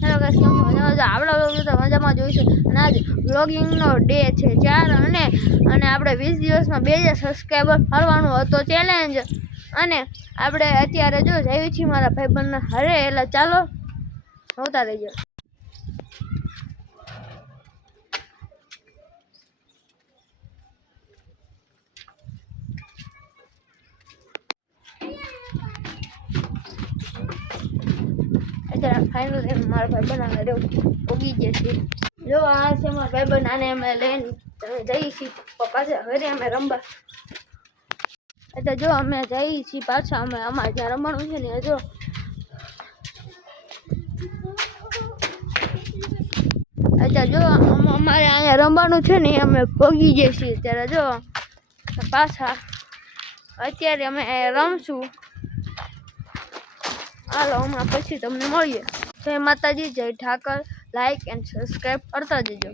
Hello guys, કેમ છો? મજામાં? આપણા વ્લોગ તો મજામાં જોઈશું. અને આજે વ્લોગિંગનો ડે છે 4 અને આપણે 20 દિવસમાં 2000 સબસ્ક્રાઈબર કરવાનું હતો ચેલેન્જ. અને આપણે અત્યારે જો જઈએ છીએ મારા ભાઈબંધના ઘરે, એટલે ચાલો જોતા રહેજો. અત્યારે ફાઇનલ મારા ભાઈબંધ ઘરે ઉગી ગયા છે. જો આ છે મારા ભાઈબંધ, આને અમે લઈને જઈએ છીએ પાછા ઘરે અમે રમવા. એટલે જો અમે જઈએ છીએ પાછા અમે અમારે જ્યાં રમવાનું છે ને, જો અત્યારે જો અમારે અહીંયા રમવાનું છે ને, અમે પગી જઈએ છીએ. ત્યારે જો પાછા અત્યારે અમે રમશું. હાલો, હમણાં પછી તમને મળીએ. જય માતાજી, જય ઠાકર. લાઈક એન્ડ સબસ્ક્રાઈબ કરતા જજો.